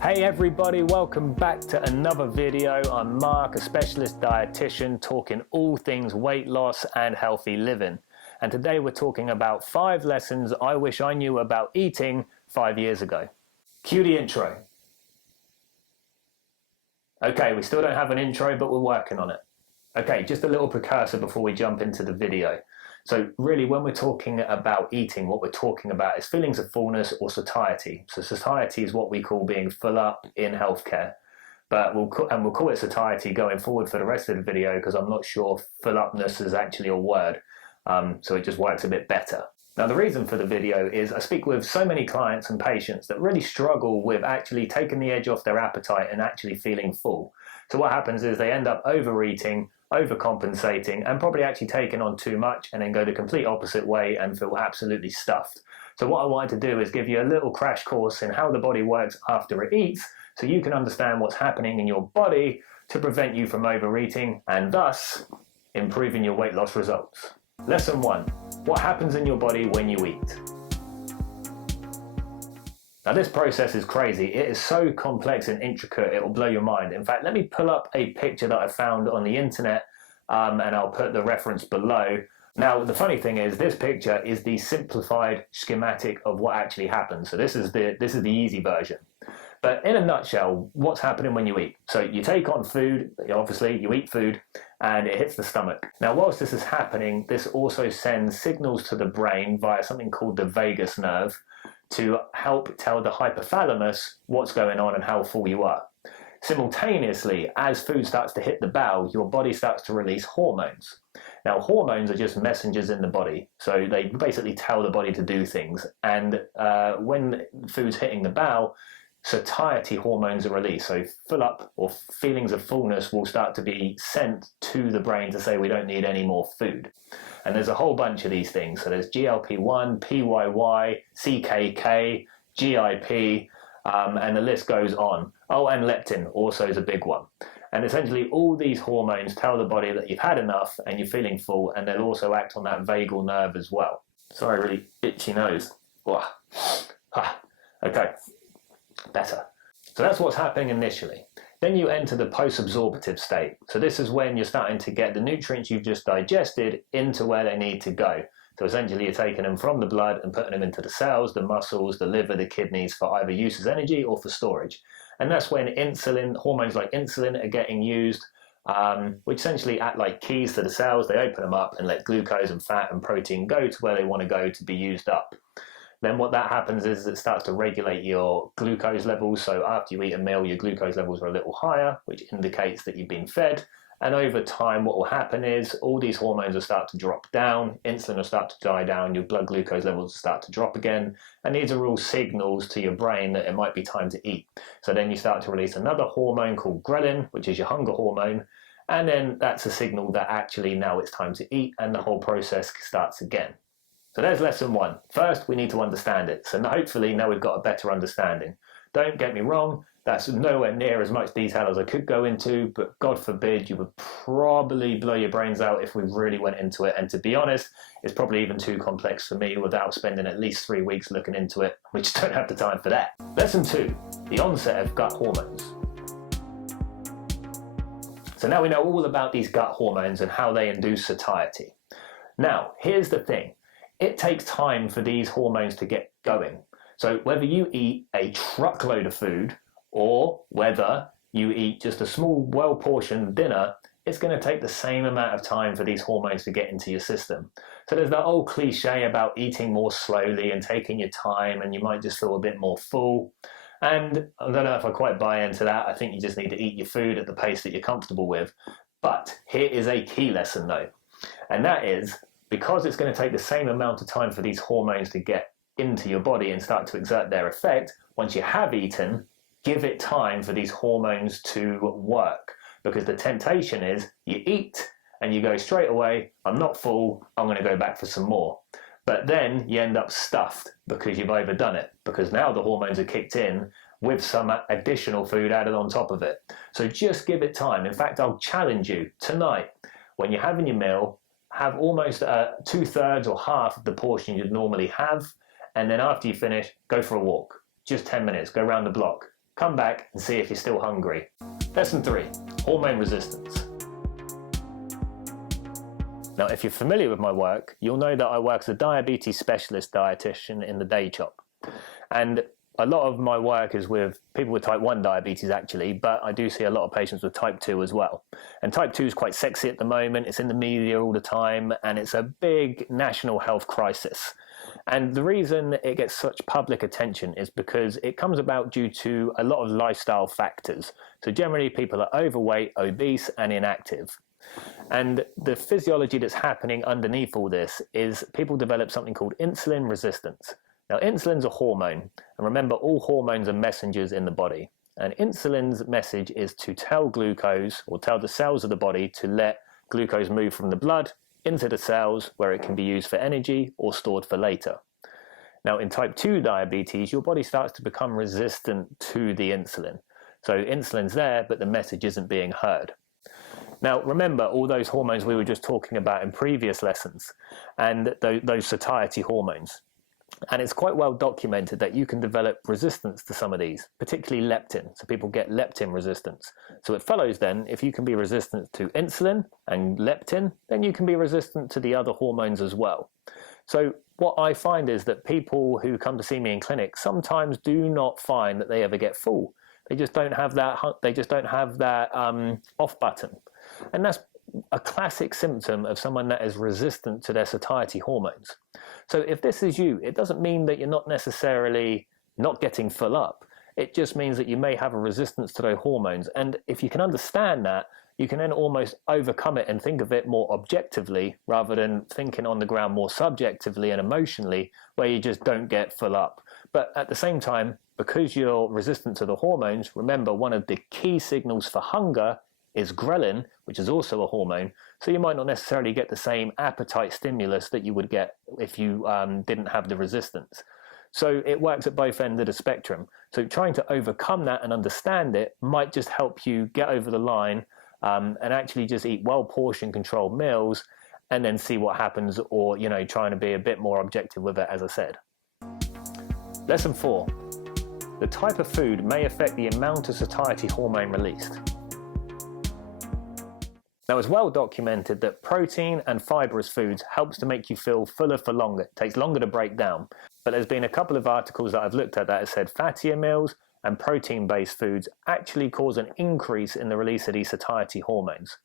Hey everybody, welcome back to another video. I'm Mark, a specialist dietitian talking all things weight loss and healthy living. And today we're talking about 5 lessons I wish I knew about eating 5 years ago. Cue the intro. Okay, we still don't have an intro, but we're working on it. Okay, just a little precursor before we jump into the video. So really, when we're talking about eating, what we're talking about is feelings of fullness or satiety. So satiety is what we call being full up in healthcare. But we'll call it satiety going forward for the rest of the video because I'm not sure full upness is actually a word. So it just works a bit better. Now the reason for the video is I speak with so many clients and patients that really struggle with actually taking the edge off their appetite and actually feeling full. So what happens is they end up overeating, overcompensating, and probably actually taking on too much and then go the complete opposite way and feel absolutely stuffed. So what I wanted to do is give you a little crash course in how the body works after it eats so you can understand what's happening in your body to prevent you from overeating and thus improving your weight loss results. Lesson 1. What happens in your body when you eat? Now this process is crazy. It is so complex and intricate, it will blow your mind. In fact, let me pull up a picture that I found on the internet and I'll put the reference below. Now the funny thing is this picture is the simplified schematic of what actually happens. So this is the easy version. But in a nutshell, what's happening when you eat? So you take on food, obviously you eat food, and it hits the stomach. Now whilst this is happening, this also sends signals to the brain via something called the vagus nerve to help tell the hypothalamus what's going on and how full you are. Simultaneously, as food starts to hit the bowel, your body starts to release hormones. Now hormones are just messengers in the body, so they basically tell the body to do things, and when food's hitting the bowel, satiety hormones are released, so full up or feelings of fullness will start to be sent to the brain to say we don't need any more food. And there's a whole bunch of these things. So there's GLP-1, PYY, CKK, GIP, and the list goes on. Oh, and leptin also is a big one. And essentially all these hormones tell the body that you've had enough and you're feeling full, and they'll also act on that vagal nerve as well. Sorry, really itchy nose. Okay. Better. So that's what's happening initially. Then you enter the post-absorptive state. So this is when you're starting to get the nutrients you've just digested into where they need to go. So essentially you're taking them from the blood and putting them into the cells, the muscles, the liver, the kidneys for either use as energy or for storage. And that's when insulin, hormones like insulin are getting used, which essentially act like keys to the cells. They open them up and let glucose and fat and protein go to where they want to go to be used up. Then what that happens is it starts to regulate your glucose levels. So after you eat a meal, your glucose levels are a little higher, which indicates that you've been fed. And over time, what will happen is all these hormones will start to drop down, insulin will start to die down, your blood glucose levels will start to drop again. And these are all signals to your brain that it might be time to eat. So then you start to release another hormone called ghrelin, which is your hunger hormone. And then that's a signal that actually now it's time to eat, and the whole process starts again. So there's lesson 1. First, we need to understand it. So hopefully now we've got a better understanding. Don't get me wrong, that's nowhere near as much detail as I could go into, but God forbid, you would probably blow your brains out if we really went into it. And to be honest, it's probably even too complex for me without spending at least 3 weeks looking into it. We just don't have the time for that. Lesson 2, the onset of gut hormones. So now we know all about these gut hormones and how they induce satiety. Now, here's the thing. It takes time for these hormones to get going. So whether you eat a truckload of food or whether you eat just a small, well-portioned dinner, it's going to take the same amount of time for these hormones to get into your system. So there's that old cliche about eating more slowly and taking your time, and you might just feel a bit more full. And I don't know if I quite buy into that. I think you just need to eat your food at the pace that you're comfortable with. But here is a key lesson though, and that is, because it's going to take the same amount of time for these hormones to get into your body and start to exert their effect, once you have eaten, give it time for these hormones to work. Because the temptation is you eat and you go straight away, I'm not full, I'm going to go back for some more. But then you end up stuffed because you've overdone it, because now the hormones are kicked in with some additional food added on top of it. So just give it time. In fact, I'll challenge you tonight, when you're having your meal, have almost 2/3 or half of the portion you'd normally have, and then after you finish, go for a walk. Just 10 minutes, go around the block. Come back and see if you're still hungry. Lesson 3, hormone resistance. Now, if you're familiar with my work, you'll know that I work as a diabetes specialist dietitian in the day shop. And a lot of my work is with people with type 1 diabetes actually, but I do see a lot of patients with type 2 as well. And type 2 is quite sexy at the moment, it's in the media all the time, and it's a big national health crisis. And the reason it gets such public attention is because it comes about due to a lot of lifestyle factors. So generally people are overweight, obese, and inactive. And the physiology that's happening underneath all this is people develop something called insulin resistance. Now, insulin's a hormone, and remember, all hormones are messengers in the body. And insulin's message is to tell glucose, or tell the cells of the body to let glucose move from the blood into the cells where it can be used for energy or stored for later. Now, in type 2 diabetes, your body starts to become resistant to the insulin. So insulin's there, but the message isn't being heard. Now, remember all those hormones we were just talking about in previous lessons, and those satiety hormones. And it's quite well documented that you can develop resistance to some of these, particularly leptin. So people get leptin resistance. So it follows then, if you can be resistant to insulin and leptin, then you can be resistant to the other hormones as well. So what I find is that people who come to see me in clinic sometimes do not find that they ever get full. They just don't have that. They just don't have that off button, and that's a classic symptom of someone that is resistant to their satiety hormones. So if this is you, it doesn't mean that you're not necessarily not getting full up. It just means that you may have a resistance to those hormones. And if you can understand that, you can then almost overcome it and think of it more objectively rather than thinking on the ground more subjectively and emotionally, where you just don't get full up. But at the same time, because you're resistant to the hormones, remember one of the key signals for hunger is ghrelin, which is also a hormone, so you might not necessarily get the same appetite stimulus that you would get if you didn't have the resistance. So it works at both ends of the spectrum. So trying to overcome that and understand it might just help you get over the line and actually just eat well-portion controlled meals and then see what happens, or trying to be a bit more objective with it, as I said. Lesson 4. The type of food may affect the amount of satiety hormone released. Now, it's well documented that protein and fibrous foods helps to make you feel fuller for longer. It takes longer to break down. But there's been a couple of articles that I've looked at that have said fattier meals and protein-based foods actually cause an increase in the release of these satiety hormones.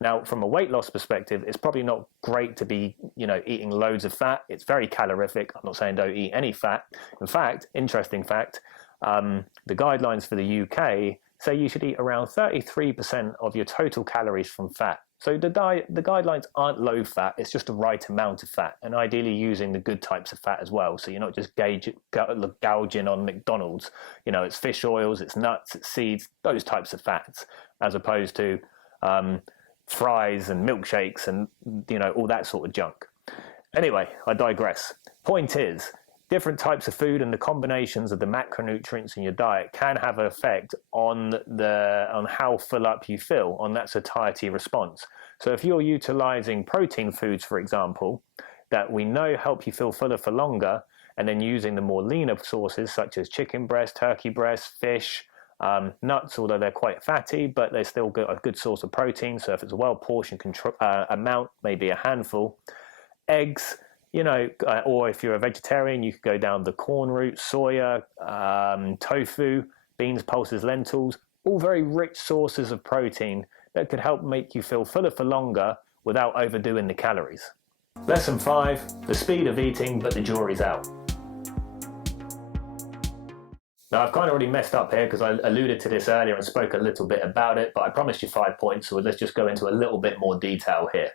Now, from a weight loss perspective, it's probably not great to be, eating loads of fat. It's very calorific. I'm not saying don't eat any fat. In fact, interesting fact, the guidelines for the UK say you should eat around 33% of your total calories from fat. So the guidelines aren't low fat, it's just the right amount of fat, and ideally using the good types of fat as well. So you're not just gouging on McDonald's. It's fish oils, it's nuts, it's seeds, those types of fats, as opposed to fries and milkshakes and all that sort of junk. Anyway, I digress. Point is, different types of food and the combinations of the macronutrients in your diet can have an effect on how full up you feel, on that satiety response. So if you're utilizing protein foods, for example, that we know help you feel fuller for longer, and then using the more leaner sources such as chicken breast, turkey breast, fish, nuts, although they're quite fatty, but they're still a good source of protein. So if it's a well-portioned amount, maybe a handful. Eggs, or if you're a vegetarian, you could go down the corn route, soya, tofu, beans, pulses, lentils, all very rich sources of protein that could help make you feel fuller for longer without overdoing the calories. Lesson 5, the speed of eating, but the jury's out. Now, I've kind of already messed up here because I alluded to this earlier and spoke a little bit about it, but I promised you 5 points, so let's just go into a little bit more detail here.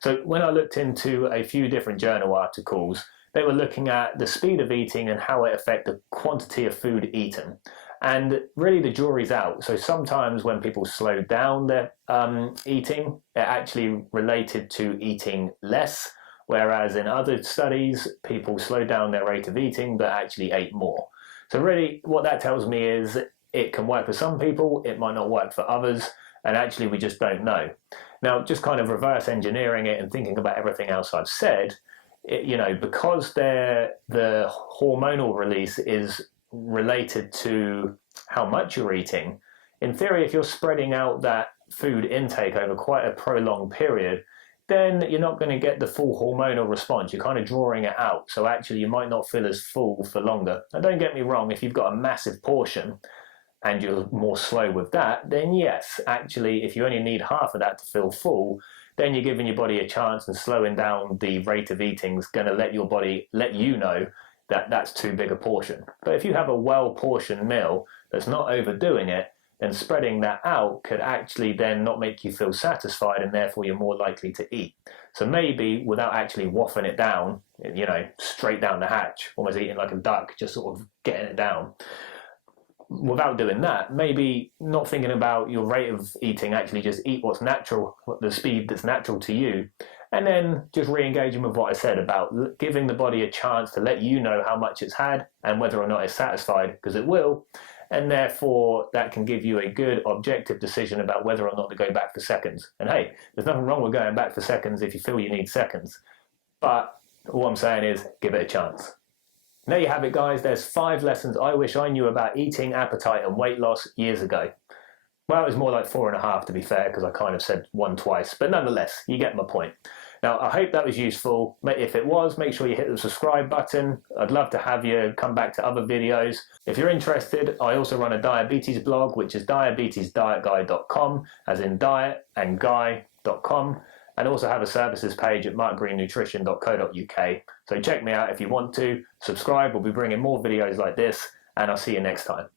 So when I looked into a few different journal articles, they were looking at the speed of eating and how it affects the quantity of food eaten. And really the jury's out. So sometimes when people slow down their eating, it actually related to eating less, whereas in other studies, people slowed down their rate of eating but actually ate more. So really what that tells me is it can work for some people, it might not work for others, and actually we just don't know. Now, just kind of reverse engineering it and thinking about everything else I've said, because the hormonal release is related to how much you're eating. In theory, if you're spreading out that food intake over quite a prolonged period, then you're not going to get the full hormonal response. You're kind of drawing it out. So actually you might not feel as full for longer. Now don't get me wrong, if you've got a massive portion and you're more slow with that, then yes, actually if you only need half of that to feel full, then you're giving your body a chance, and slowing down the rate of eating is going to let your body let you know that that's too big a portion. But if you have a well-portioned meal that's not overdoing it, then spreading that out could actually then not make you feel satisfied, and therefore you're more likely to eat. So maybe without actually waffling it down, you know, straight down the hatch, almost eating like a duck, just sort of getting it down. Without doing that, maybe not thinking about your rate of eating, actually just eat what's natural, the speed that's natural to you, and then just re-engaging with what I said about giving the body a chance to let you know how much it's had and whether or not it's satisfied, because it will. And therefore that can give you a good objective decision about whether or not to go back for seconds. And hey, there's nothing wrong with going back for seconds if you feel you need seconds, but all I'm saying is give it a chance. There you have it, guys. There's 5 lessons I wish I knew about eating, appetite and weight loss years ago. Well, it was more like 4.5 to be fair, because I kind of said 1 twice, but nonetheless, you get my point. Now, I hope that was useful. If it was, make sure you hit the subscribe button. I'd love to have you come back to other videos. If you're interested, I also run a diabetes blog, which is diabetesdietguy.com, as in diet and guy.com, and also have a services page at markgreennutrition.co.uk. So check me out if you want to. Subscribe. We'll be bringing more videos like this, and I'll see you next time.